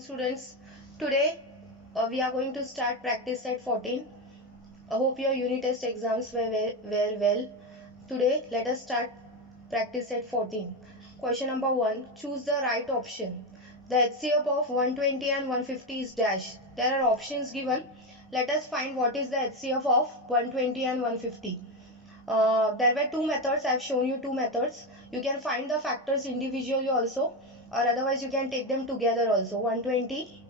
Students, today we are going to start practice set 14. I hope your unit test exams were well. Today let us start practice set 14. Question number 1, choose the right option. The HCF of 120 and 150 is dash. There are options given. Let us find what is the HCF of 120 and 150. There were two methods. I have shown you two methods. You can find the factors individually also, or otherwise you can take them together also, 120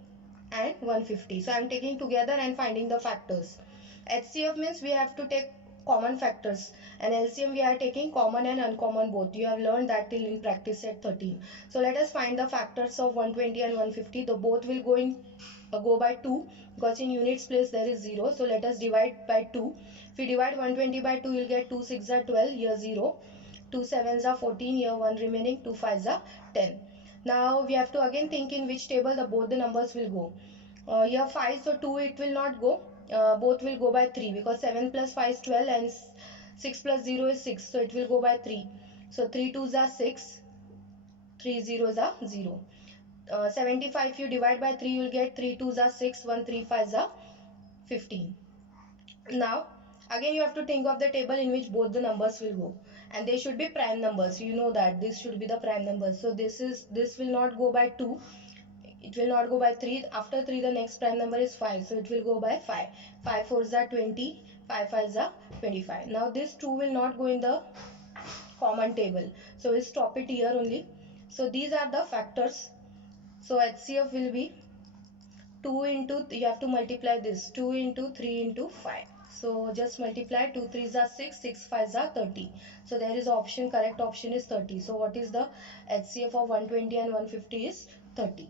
and 150. So I am taking together and finding the factors. HCF means we have to take common factors, and LCM we are taking common and uncommon both. You have learned that till in practice set 13. So let us find the factors of 120 and 150. The both will go by 2, because in units place there is 0. So let us divide by 2. If we divide 120 by 2, you will get 2 6 are 12, here 0. 2 7s are 14, here 1 remaining, 2 5s are 10. Now we have to again think in which table both the numbers will go. Here 5, so 2 it will not go. Both will go by 3, because 7 plus 5 is 12 and 6 plus 0 is 6. So it will go by 3. So 3 2s are 6, 3 zeros are 0. 75 you divide by 3, you will get 3 2s are 6, 1 3 5s are 15. Now again you have to think of the table in which both the numbers will go, and they should be prime numbers. You know that this should be the prime number. So this will not go by 2, it will not go by 3. After 3 the next prime number is 5, so it will go by 5. 5 4s are 20, 5 5s are 25. Now this 2 will not go in the common table, so we'll stop it here only. So these are the factors. So HCF will be 2 into, you have to multiply this, 2 into 3 into 5. So just multiply, 2 3s are 6, 6 5s are 30. So there is option, correct option is 30. So what is the HCF of 120 and 150 is 30.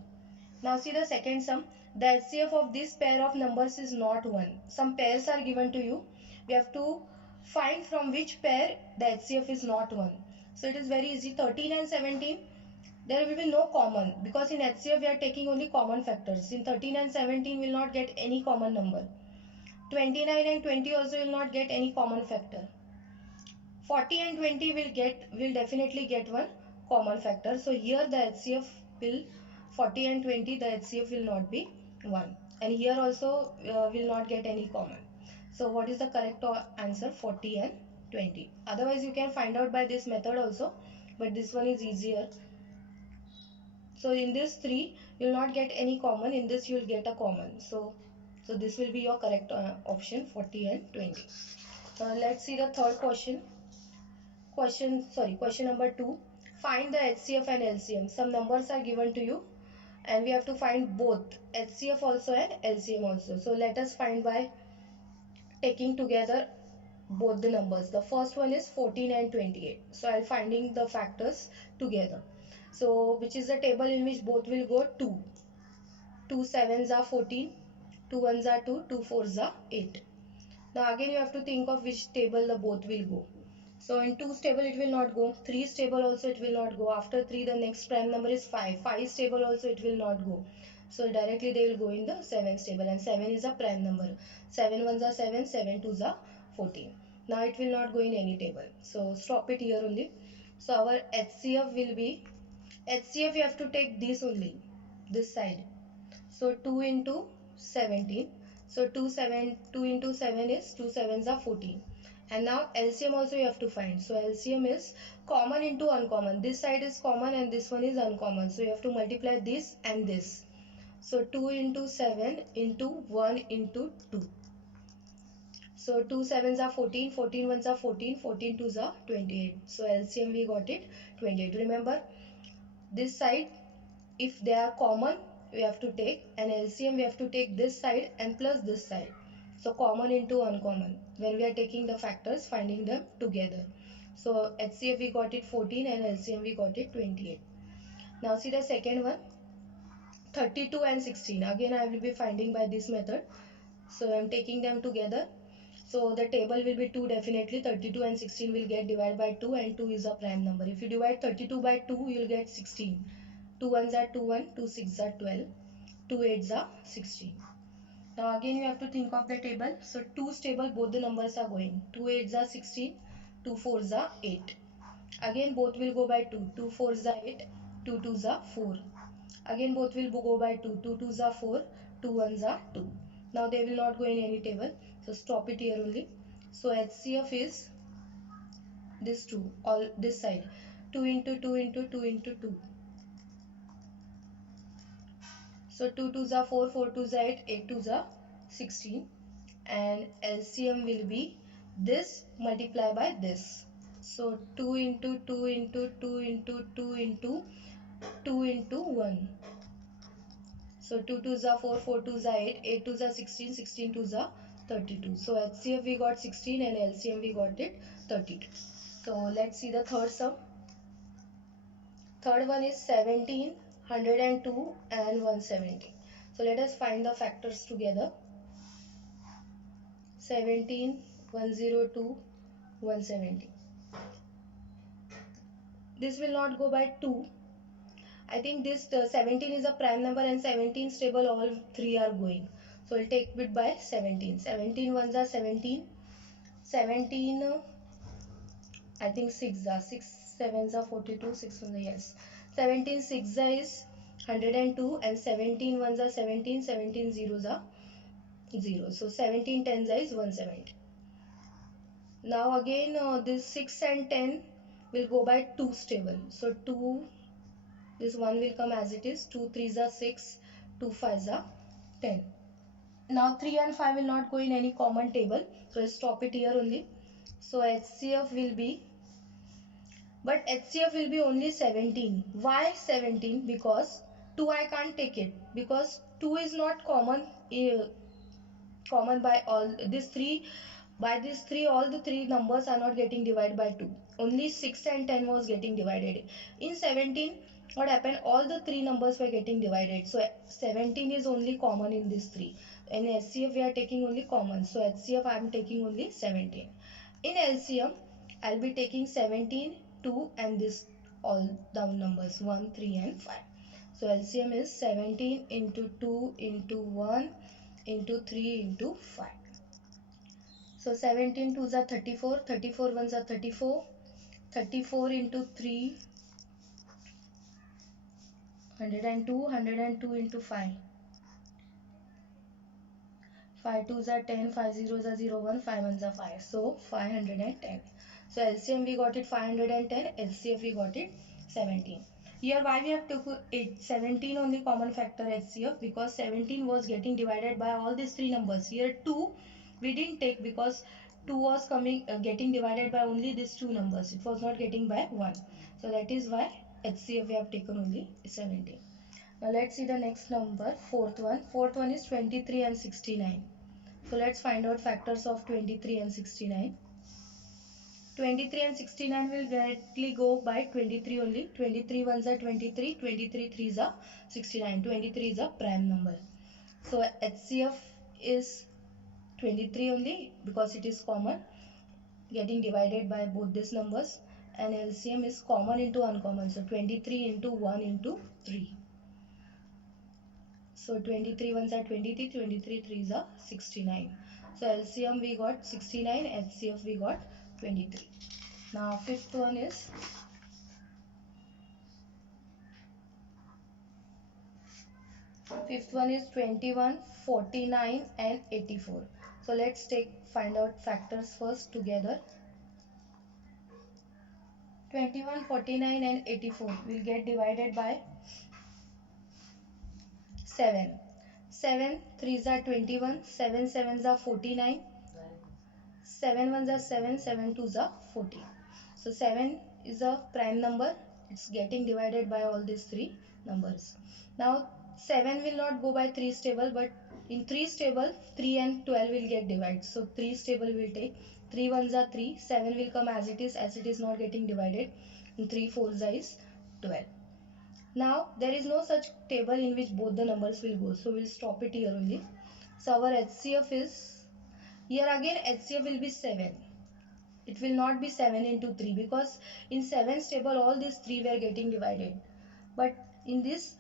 Now see the second sum. The HCF of this pair of numbers is not 1. Some pairs are given to you. We have to find from which pair the HCF is not 1. So it is very easy. 13 and 17, there will be no common, because in HCF we are taking only common factors. In 13 and 17 will not get any common number. 29 and 20 also will not get any common factor. 40 and 20 will definitely get one common factor. So here the HCF will 40 and 20, the HCF will not be 1, and here also will not get any common. So what is the correct answer? 40 and 20. Otherwise you can find out by this method also, but this one is easier. So in this 3 you will not get any common, in this you will get a common. So this will be your correct option, 40 and 20. Let's see the third question. Question number 2. Find the HCF and LCM. Some numbers are given to you, and we have to find both HCF also and LCM also. So let us find by taking together both the numbers. The first one is 14 and 28. So I'll finding the factors together. So which is the table in which both will go? 2. 2 7s are 14, 2 1s are 2, 2 4s are 8. Now again you have to think of which table the both will go. So in 2's table it will not go, 3's table also it will not go. After 3 the next prime number is 5, 5's table also it will not go. So directly they will go in the 7's table, and 7 is a prime number. 7 1s are 7, 7 2s are 14. Now it will not go in any table. So stop it here only. So our HCF will be, HCF you have to take this only, this side. So 2 into 17. So 2 into 7 is 2 7s are 14. And now LCM also you have to find. So LCM is common into uncommon. This side is common and this one is uncommon. So you have to multiply this and this. So 2 into 7 into 1 into 2. So 2 7s are 14, 14 1s are 14, 14 2s are 28. So LCM we got it 28. Remember, this side, if they are common, we have to take, and LCM we have to take this side and plus this side. So common into uncommon when we are taking the factors, finding them together. So HCF we got it 14 and LCM we got it 28. Now see the second one, 32 and 16. Again I will be finding by this method. So I am taking them together. So the table will be 2 definitely. 32 and 16 will get divided by 2, and 2 is a prime number. If you divide 32 by 2, you will get 16. 2 1s are 2 1, 2 6s are 12, 2 8s are 16. Now again you have to think of the table. So 2's table, both the numbers are going. 2 8s are 16, 2 4s are 8. Again both will go by 2. 2 4s are 8, 2 2s are 4. Again both will go by 2. 2 2s are 4, 2 1s are 2. Now they will not go in any table. So stop it here only. So HCF is this 2, all this side. 2 into 2 into 2 into 2. So 2 2s are 4, 4 2s are 8, 8 2s are 16. And LCM will be this multiplied by this. So 2 into 2 into 2 into 2 into 2 into 1. So 2 2s are 4, 4 2s are 8, 8 2s are 16, 16 2s are 32. So HCF we got 16 and LCM we got it 32. So let's see the third sum. Third one is 17, 102 and 170. So let us find the factors together. 17, 102, 170. This will not go by 2. I think this 17 is a prime number and 17 stable, all three are going. So we'll take it by 17. 17 ones are 17. 17, I think 6 are 6 sevens are 42, 6 ones are yes. 17 6 is 102 and 17 ones are 17, 17 zeros are 0. So 17 tens is 170. Now again this 6 and 10 will go by 2 stable. So 2, this 1 will come as it is. 2 3s are 6, 2 5s are 10. Now 3 and 5 will not go in any common table. So I'll stop it here only. So HCF will be, but HCF will be only 17. Why 17? Because 2 I can't take it, because 2 is not common by all these three. By these three, all the three numbers are not getting divided by 2. Only 6 and 10 was getting divided. In 17, what happened? All the three numbers were getting divided. So 17 is only common in these three. In HCF we are taking only common. So HCF I am taking only 17. In LCM I will be taking 17, 2 and this all down numbers 1, 3 and 5. So LCM is 17 into 2 into 1 into 3 into 5. So 17 2s are 34, 34 ones are 34, 34 into 3, 102, 102 into 5. 5 2s are 10, 5 zeros are 0, 1, 5 ones are 5. So 510. So LCM we got it 510, LCF we got it 17. Here why we have took 17 only common factor HCF, because 17 was getting divided by all these three numbers. Here 2 we didn't take because 2 was getting divided by only these two numbers. It was not getting by 1. So that is why HCF we have taken only 17. Now let's see the next number, fourth one. Fourth one is 23 and 69. So let's find out factors of 23 and 69. 23 and 69 will directly go by 23 only. 23 ones are 23, 23 threes are 69. 23 is a prime number. So HCF is 23 only because it is common, getting divided by both these numbers, and LCM is common into uncommon. So 23 into 1 into 3. So 23 ones are 23, 23 threes are 69. So LCM we got 69, HCF we got 23. Now fifth one is Fifth one is 21, 49 and 84. So let's find out factors first together. 21, 49 and 84 will get divided by 7. 7 3s are 21, 7 7s are 49, 7 1s are 7, 7 2s are 40. So 7 is a prime number. It's getting divided by all these three numbers. Now 7 will not go by 3 table, but in 3 table 3 and 12 will get divided. So 3 table will take 3 ones are 3, 7 will come as it is not getting divided, and 3 4s is 12. Now there is no such table in which both the numbers will go, so we'll stop it here only. So our HCF is, here again HCF will be 7. It will not be 7 into 3 because in 7's table all these 3 were getting divided. But in this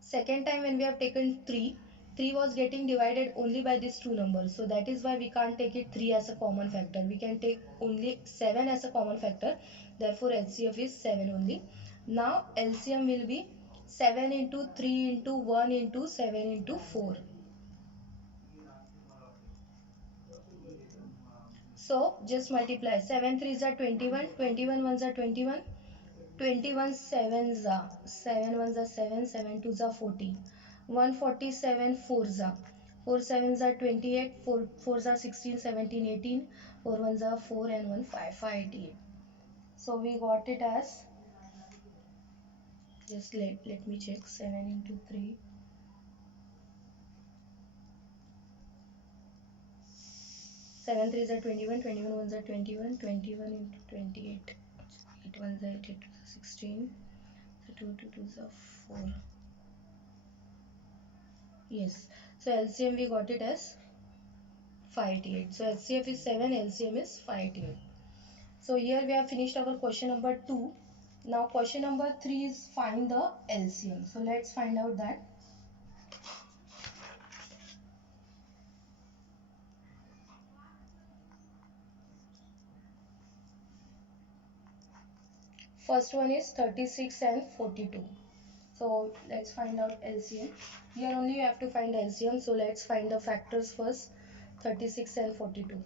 second time when we have taken 3 3 was getting divided only by these two numbers, so that is why we can't take it 3 as a common factor. We can take only 7 as a common factor, therefore LCF is 7 only. Now LCM will be 7 into 3 into 1 into 7 into 4. So just multiply. 7 3s are 21, 21 1s are 21, 21 7s are 7 1s are 7, 7 2s are 14, 147 4s are 4 7s are 28, 4 4s are 16, 17, 18, 4 1s are 4 and 1 5, 588. So we got it as, just let me check, 7 into 3, 7 3s are 21, 21 1s are 21, 21 into 28, 8 1s are 8, 8 2s are 16, so 2 2 2s are 4. Yes, so LCM we got it as 588. So HCF is 7, LCM is 588. So here we have finished our question number 2. Now question number 3 is find the LCM. So let's find out that. First one is 36 and 42. So let's find out LCM. Here only you have to find LCM. So let's find the factors first. 36 and 42.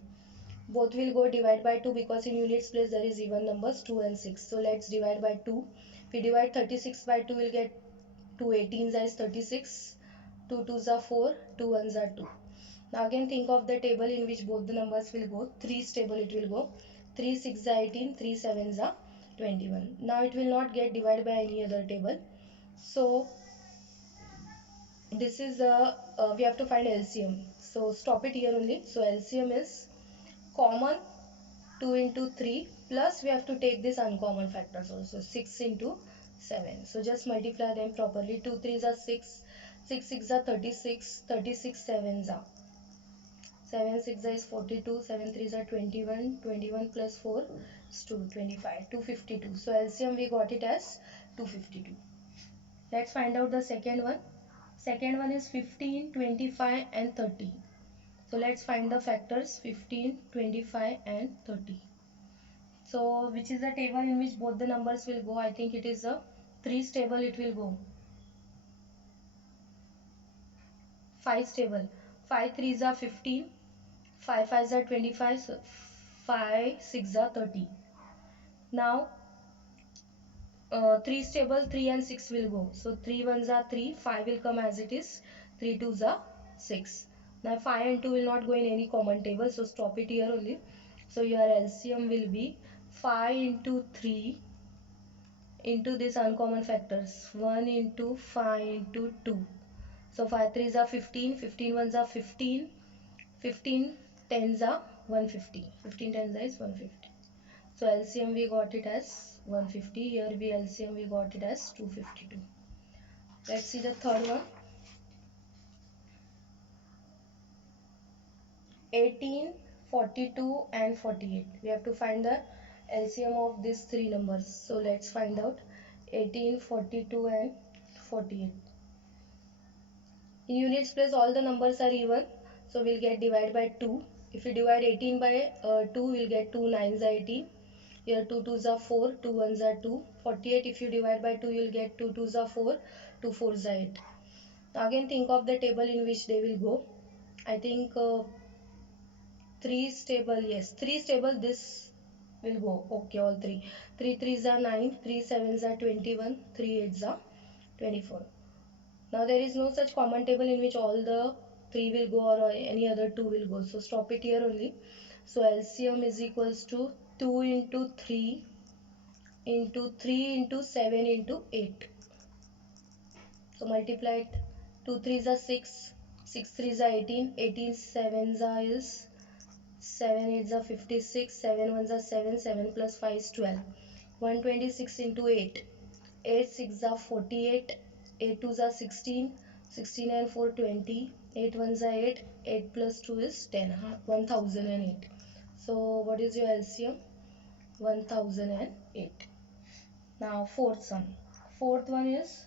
Both will go divide by 2 because in units place there is even numbers 2 and 6. So let's divide by 2. If we divide 36 by 2, we'll get 2 18s is 36, 2 2s are 4, 2 1s are 2. Now again think of the table in which both the numbers will go. 3's table it will go. 3 6 are 18, 3 7s are 21. Now it will not get divided by any other table. So this is we have to find LCM. So stop it here only. So LCM is common 2 into 3 plus we have to take this uncommon factors also, 6 into 7. So just multiply them properly. 2 3s are 6, 6 6 are 36, 36 7s are 7 6 is 42, 7 3s are 21, 21 plus 4 is 2, 25, 252. So LCM we got it as 252. Let's find out the second one. Second one is 15, 25 and 30. So let's find the factors 15, 25 and 30. So which is the table in which both the numbers will go? I think it is a 3's table it will go. 5's table. 5 3s are 15, 5 5s are 25, so 5 6 are 30. Now 3's table 3 and 6 will go. So 3 1s are 3, 5 will come as it is, 3 2s are 6. Now 5 and 2 will not go in any common table, so stop it here only. So your LCM will be 5 into 3 into this uncommon factors, 1 into 5 into 2. So 5 3s are 15, 15 1s are 15, 15 10s are 150, 15 10s is 150. So LCM we got it as 150. Here we LCM we got it as 252. Let's see the third one. 18, 42 and 48. We have to find the LCM of these three numbers. So let's find out 18, 42 and 48. In units place all the numbers are even. So we'll get divided by 2. If we divide 18 by 2, we'll get 2 9s are 18. Here 2 2s are 4, 2 1s are 2. 48 if you divide by 2, you'll get 2 2s are 4, 2 4s are 8. Now again think of the table in which they will go. I think 3's table, yes, 3's table this will go. Okay, all 3. 3 3s are 9, 3 7s are 21, 3 8s are 24. Now there is no such common table in which all the 3 will go or any other 2 will go. So stop it here only. So LCM is equals to 2 into 3 into 3 into 7 into 8. So multiply it. 2 3s are 6, 6 3s are 18, 18 7s are is 7 8s are 56, 7 1s are 7, 7 plus 5 is 12. 126 into 8. 8 6 are 48, 8 2s are 16, 16 and 4 20, 8 1s are 8, 8 plus 2 is 10, 1008. So what is your LCM? 1008. Now fourth sum. Fourth one is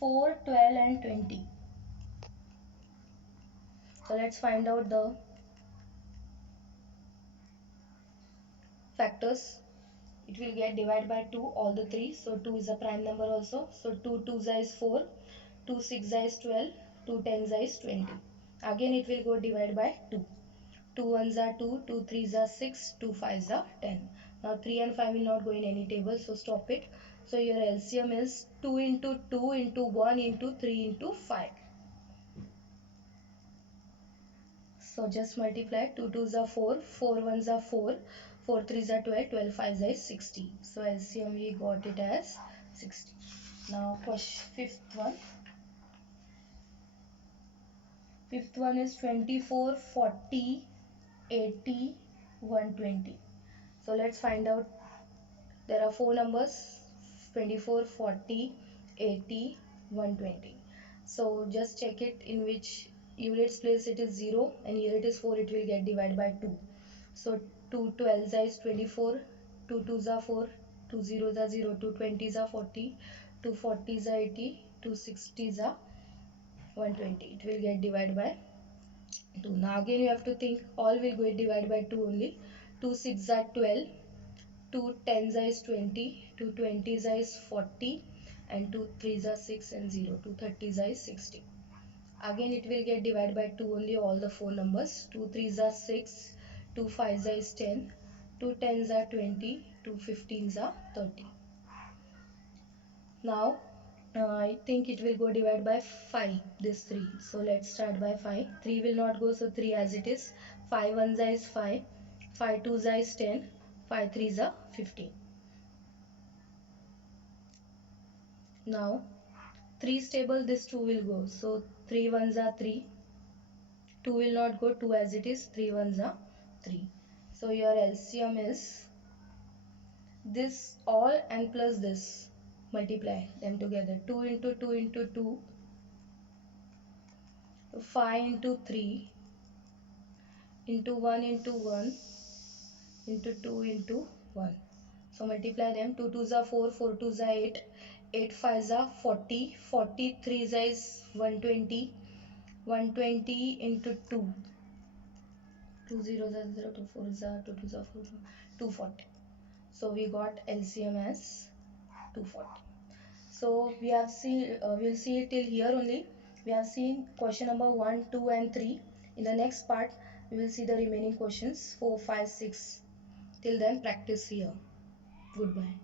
4, 12 and 20. So let's find out the factors. It will get divided by 2 all the three. So 2 is a prime number also. So 2 2s is 4, 2 6 is 12, 2 10s is 20. Again it will go divided by 2. 2 1s are 2, 2 3s are 6, 2 5s are 10. Now 3 and 5 will not go in any table, so stop it. So your LCM is 2 into 2 into 1 into 3 into 5. So just multiply. 2 2s are 4, 4 1s are 4, 4 3s are 12, 12 5s is 60. So LCM we got it as 60. Now fifth one. Fifth one is 24, 40, 80, 120. So let's find out. There are four numbers: 24, 40, 80, 120. So just check it in which units place it is 0, and here it is 4, it will get divided by 2. So 2 12s is 24, 2 2s are 4, 2 zeros are 0, 2 20s are 40, 2 40s are 80, 2 60s are 120. It will get divided by 2. Now again you have to think, all will get divided by 2 only. 2 6 are 12, 2 10s is 20, 2 20s is 40, and 2 3s are 6, and 0 2 30s is 60. Again it will get divided by 2 only, all the four numbers. 2 3s are 6, 2 5s is 10, 2 10s are 20, 2 15s are 30. Now I think it will go divided by 5, this 3. So let's start by 5. 3 will not go, so 3 as it is. 5 1s is 5, 5 2s is 10, 5 3s are 15. Now 3 stable, this 2 will go. So 3 1s are 3, 2 will not go, 2 as it is, 3 1s are 3. So your LCM is this all and plus this. Multiply them together. 2 into 2 into 2, 5 into 3 into 1 into 1 into 2 into 1. So multiply them. 2 2s are 4, 4 2s are 8, 8 5s are 40, 40 3s is 120, 120 into 2, 2 zeros are 0, 2 4s are 2 2s are 4, 240. So we got LCM as 240. So we have seen, we'll see it till here only. We have seen question number 1, 2 and 3. In the next part, we will see the remaining questions 4, 5, 6. Till then, practice here. Goodbye.